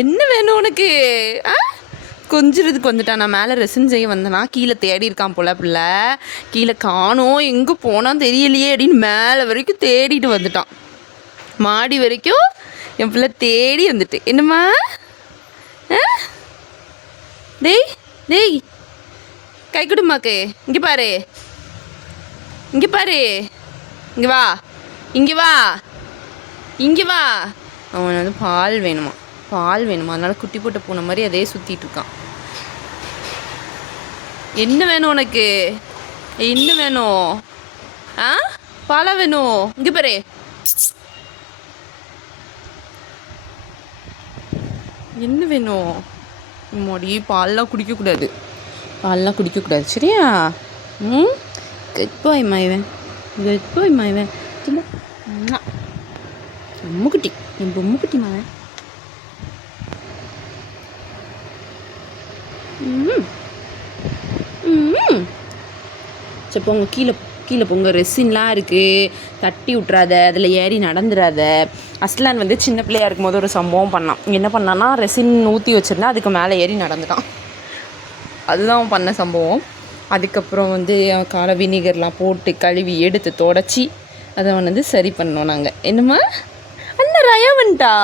என்ன வேணும் உனக்கு? கொஞ்சிறதுக்கு வந்துட்டான். நான் மேலே ரெசன் செய்ய வந்தேனா, கீழே தேடி இருக்கான் போல பிள்ளை. கீழே காணோம், எங்கே போனான்னு தெரியலையே அப்படின்னு மேலே வரைக்கும் தேடிட்டு வந்துட்டான். மாடி வரைக்கும் என் பிள்ளை தேடி வந்துட்டு. என்னம்மா? டேய் டேய், கை கொடுமாக்கு. இங்கே பாரு, இங்கே பாரு, இங்கே வா, இங்கே வா, இங்கே வா. அவன் வந்து பால் வேணுமா, அதனால் குட்டி போட்ட பூனை மாதிரி அதே சுற்றிட்டு இருக்கான். என்ன வேணும் உனக்கு? என்ன வேணும்? பாலா வேணும்? இங்கே பாரு. என்ன வேணும்? மோடி பால்லாம் குடிக்கக்கூடாது, சரியா? குட் பாய் மாய்வன், பொம்முக்குட்டி, என் பொம்முக்குட்டி மாவன். சரி போங்க, கீழே போங்க. ரெசின்லாம் இருக்குது, தட்டி விட்றாத, அதில் ஏறி நடந்துடாத. அஸ்லான் வந்து சின்ன பிள்ளையாக இருக்கும்போது ஒரு சம்பவம் பண்ணான். என்ன பண்ணான்னா, ரெசின் ஊற்றி வச்சுருந்தா அதுக்கு மேலே ஏறி நடந்துட்டான். அதுதான் அவன் பண்ண சம்பவம். அதுக்கப்புறம் வந்து அவன் காலை வினிகர்லாம் போட்டு கழுவி எடுத்து தொடச்சி அதை அவன் வந்து சரி பண்ணோம் நாங்கள். என்னம்மா? அண்ணா ராயா வந்துட்டா.